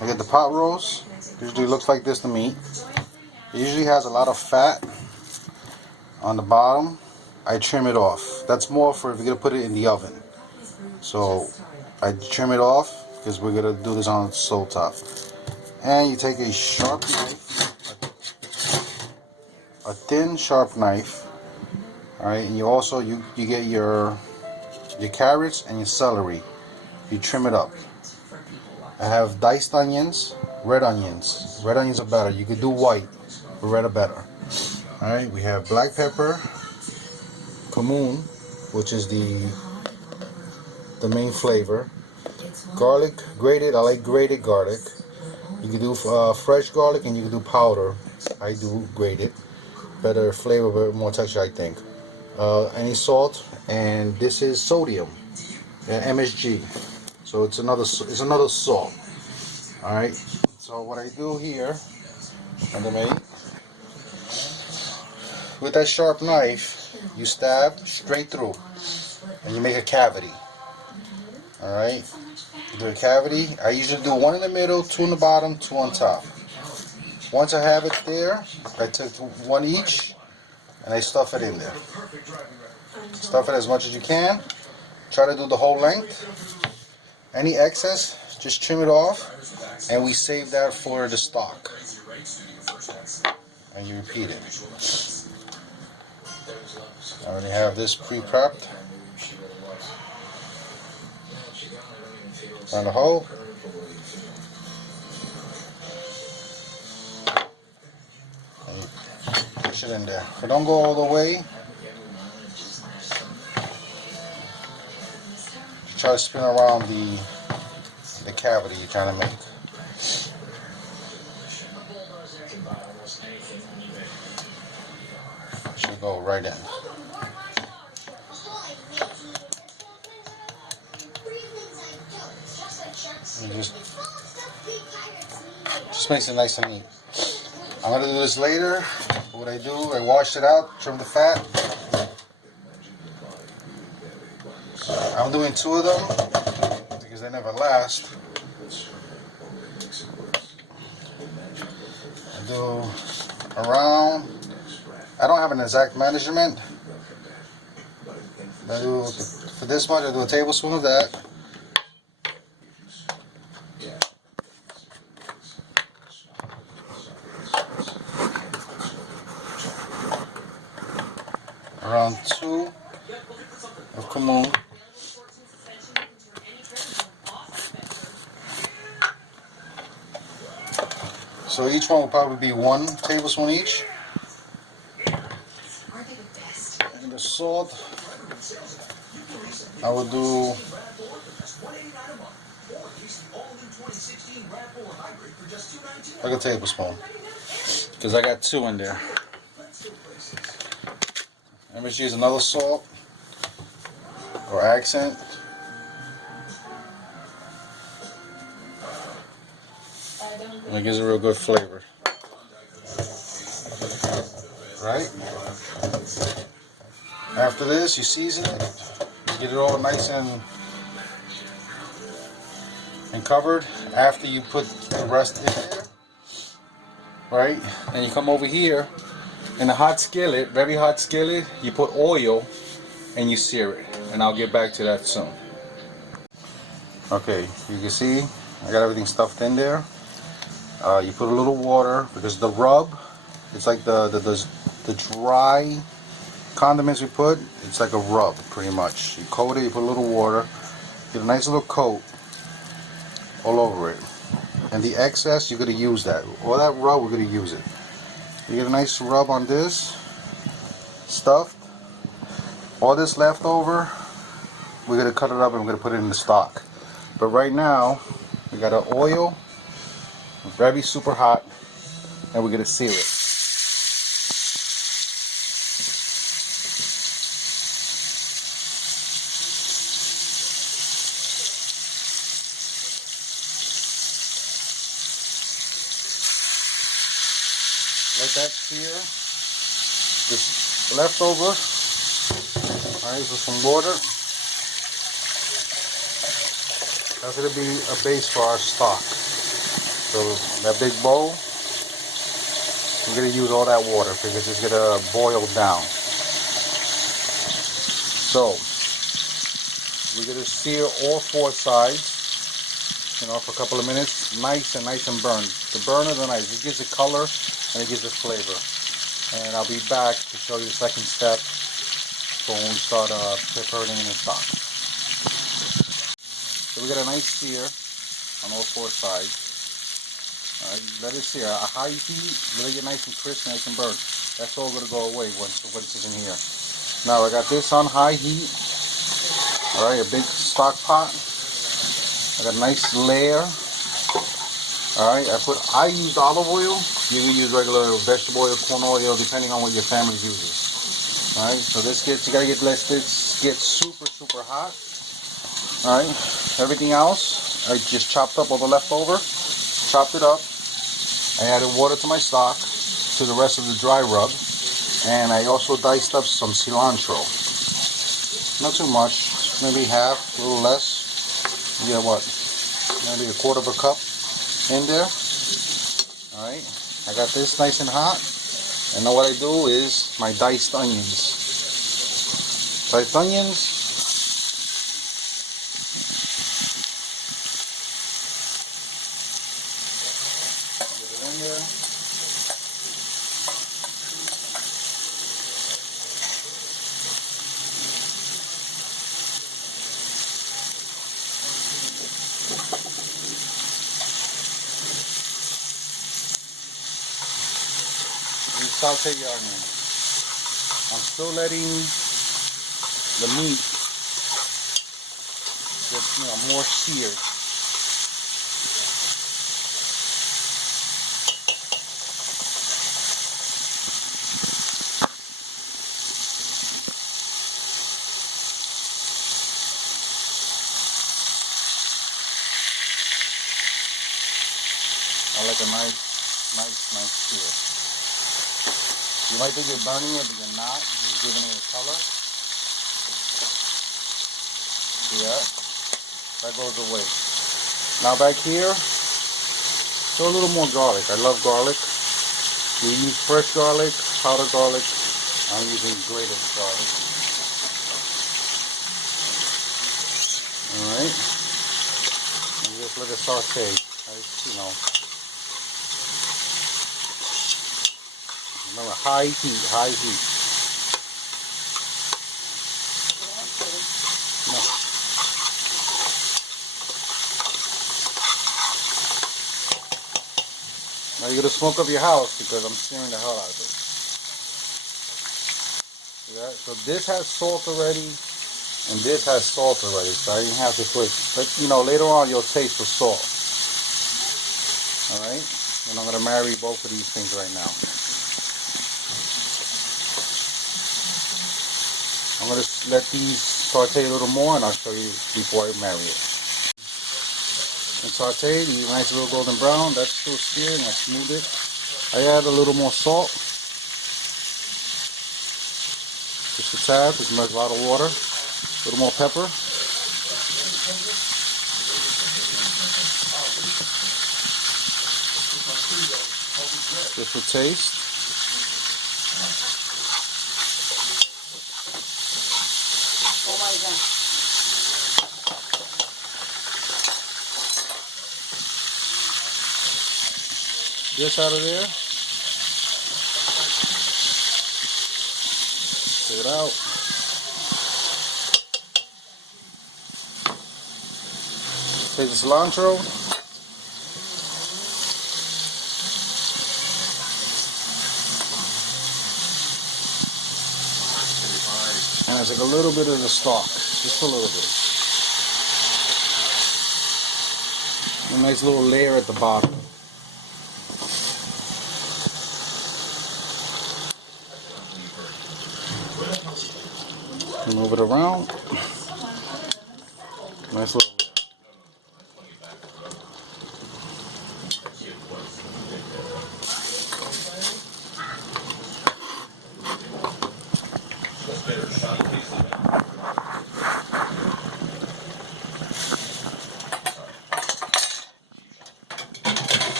I get the pot roast. Usually looks like this to me. It usually has a lot of fat on the bottom. I trim it off. That's more for if you're gonna put it in the oven. So I trim it off because we're gonna do this on stove top. And you take a sharp knife, a thin sharp knife. All right, and you get your carrots and your celery. You trim it up. I have diced onions, red onions. Red onions are better. You could do white, but red are better. All right, we have black pepper, cumin, which is the main flavor. Garlic, grated. I like grated garlic. You can do fresh garlic and you can do powder. I do grated. Better flavor, but more texture, I think. Any salt, and this is sodium, MSG. So it's another salt. All right. So what I do here, with that sharp knife, you stab straight through, and you make a cavity. All right. Do a cavity. I usually do one in the middle, two in the bottom, two on top. Once I have it there, I take one each, and I stuff it in there. Stuff it as much as you can. Try to do the whole length. Any excess, just trim it off, and we save that for the stock. And you repeat it. I already have this pre-prepped. Find a hole. And you push it in there. But don't go all the way. Try to spin around the cavity you're trying to make. Should go right in. And just makes it nice and neat. I'm gonna do this later. What I do, I wash it out, trim the fat. I'm doing two of them because they never last. I do around, I don't have an exact measurement. I do, for this much, I do a tablespoon of that. Around 2 of cumin. So each one will probably be 1 tablespoon each. And the salt, I will do like a tablespoon, because I got 2 in there. I'm just use another salt or accent. And it gives a real good flavor. Right? After this, you season it. You get it all nice and covered. After you put the rest in there, right? And you come over here in a hot skillet, very hot skillet. You put oil and you sear it. And I'll get back to that soon. Okay, you can see I got everything stuffed in there. You put a little water because the rub, it's like the dry condiments we put, it's like a rub pretty much. You coat it, you put a little water, get a nice little coat all over it. And the excess, you're going to use that. All that rub, we're going to use it. You get a nice rub on this stuff. All this left over, we're going to cut it up and we're going to put it in the stock. But right now, we got our oil, very super hot, and we're going to sear it. Let that sear. This leftover, alright, with some water. That's going to be a base for our stock. So that big bowl, we're gonna use all that water because it's gonna boil down. So we're gonna sear all 4 sides, you know, for a couple of minutes, nice and burned. The burner, the knife, it gives it color and it gives it flavor. And I'll be back to show you the second step for when we start preparing in the stock. So we got a nice sear on all 4 sides. Let it sear. A high heat, let it get nice and crisp, nice and burnt. That's all going to go away once it's in here. Now I got this on high heat. Alright, a big stock pot. I got a nice layer. Alright, I used olive oil. You can use regular vegetable oil, corn oil, depending on what your family uses. Alright, so you gotta let this get super hot. Alright, everything else, I just chopped up all the leftover, chopped it up. I added water to my stock, to the rest of the dry rub, and I also diced up some cilantro. Not too much, maybe half, a little less. You get what? Maybe a quarter of a cup in there. Alright, I got this nice and hot, and now what I do is my diced onions. Diced onions. In there. You saute your onion. I'm still letting the meat get, you know, more seared. I like a nice sear. You might think you're burning it, but you're not. You're giving it a color. See that? That goes away. Now back here, throw a little more garlic. I love garlic. You use fresh garlic, powdered garlic. I'm using grated garlic. Alright. And just let it saute. You know. Remember, high heat. No. Now you're gonna smoke up your house because I'm searing the hell out of it. See that? So this has salt already, and this has salt already. So I didn't have to put. But you know, later on you'll taste the salt. All right. And I'm gonna marry both of these things right now. I'm going to let these saute a little more, and I'll show you before I marry it. And saute, these nice little golden brown. That's still searing. I smoothed it. I add a little more salt. Just a tad. There's a lot of water. A little more pepper. Just for taste. This out of there. Take it out. Take the cilantro. And I take a little bit of the stalk. Just a little bit. A nice little layer at the bottom. Move it around. Nice little.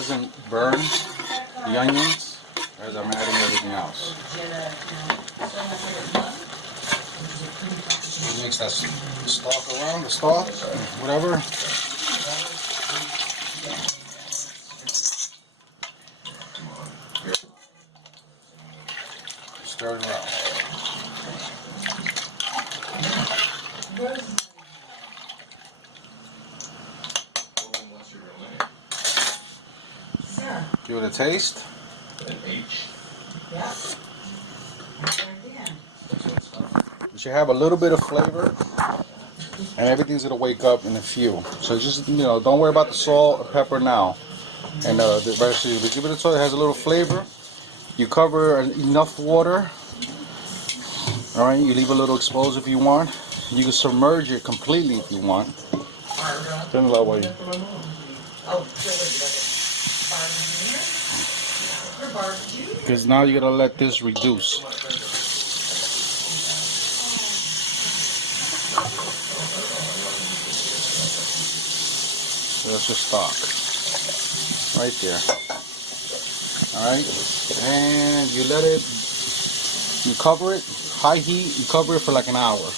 doesn't burn the onions as I'm adding everything else. Mix that stalk around, the stalk, whatever. Stir it around. Give it a taste. You should have a little bit of flavor, and everything's gonna wake up in a few. So just, you know, don't worry about the salt or pepper now. And the rest of it, give it a try. It has a little flavor. You cover enough water. All right, you leave a little exposed if you want. You can submerge it completely if you want. Because now you gotta let this reduce. So that's your stock right there. All right, and you let it. You cover it, high heat. You cover it for like an hour.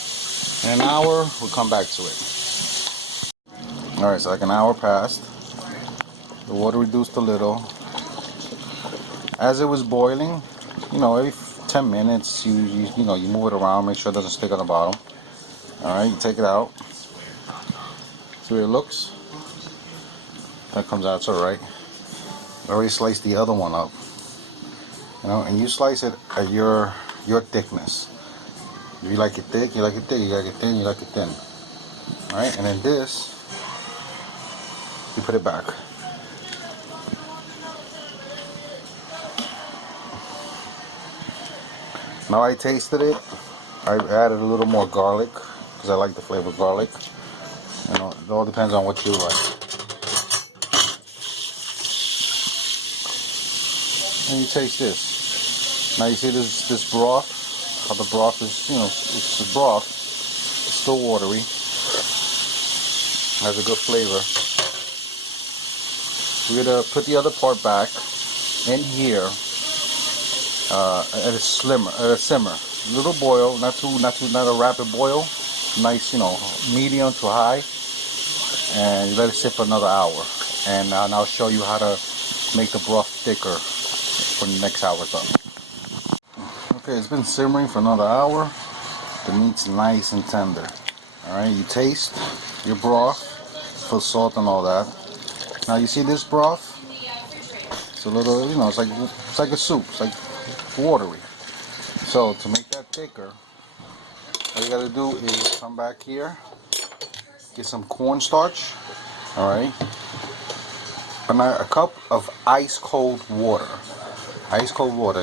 In an hour, we'll come back to it. All right, so like an hour passed. The water reduced a little. As it was boiling, you know, every 10 minutes, you know, you move it around, make sure it doesn't stick on the bottom. All right, you take it out. See where it looks? That comes out, it's all right. I already sliced the other one up. You know, and you slice it at your thickness. If you like it thick, you like it thick. You like it thin, you like it thin. All right, and then this, you put it back. Now I tasted it. I added a little more garlic because I like the flavor of garlic. You know, it all depends on what you like. And you taste this. Now you see this broth. How the broth is, you know, it's the broth. It's still watery. Has a good flavor. We're gonna put the other part back in here. At a simmer, little boil, not a rapid boil, nice, you know, medium to high, and you let it sit for another hour. And I'll show you how to make the broth thicker when the next hour's up. Okay, it's been simmering for another hour. The meat's nice and tender. All right, you taste your broth, put salt and all that. Now you see this broth? It's a little, you know, it's like a soup. It's like watery. So to make that thicker, all you gotta do is come back here, get some cornstarch, all right, and a cup of ice cold water,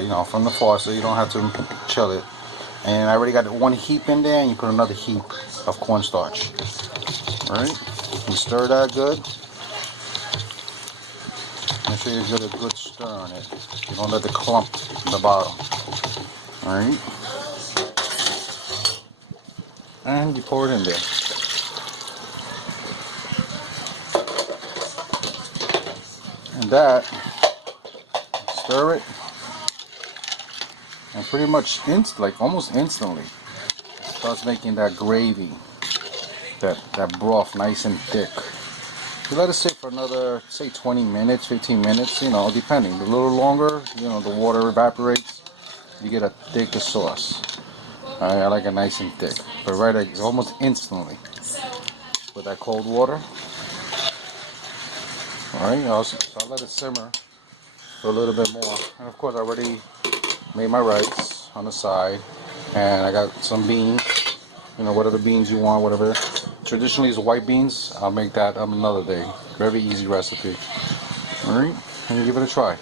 you know, from the faucet. You don't have to chill it. And I already got one heap in there, and you put another heap of cornstarch. All right, you stir that good. Make sure you get a good stir on it. You don't let it clump in the bottom. Alright. And you pour it in there. And that, stir it. And pretty much almost instantly, it starts making that gravy, that broth nice and thick. You let it sit for another, say 20 minutes, 15 minutes, you know, depending. A little longer, you know, the water evaporates, you get a thicker sauce. I like it nice and thick, but almost instantly with that cold water. Alright, so I'll let it simmer for a little bit more. And of course I already made my rice on the side, and I got some beans, you know, whatever beans you want, whatever. Traditionally it's white beans. I'll make that another day. Very easy recipe. Alright, and give it a try.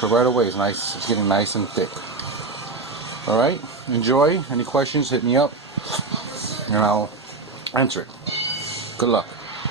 But right away it's nice, it's getting nice and thick. Alright, enjoy. Any questions, hit me up and I'll answer it. Good luck.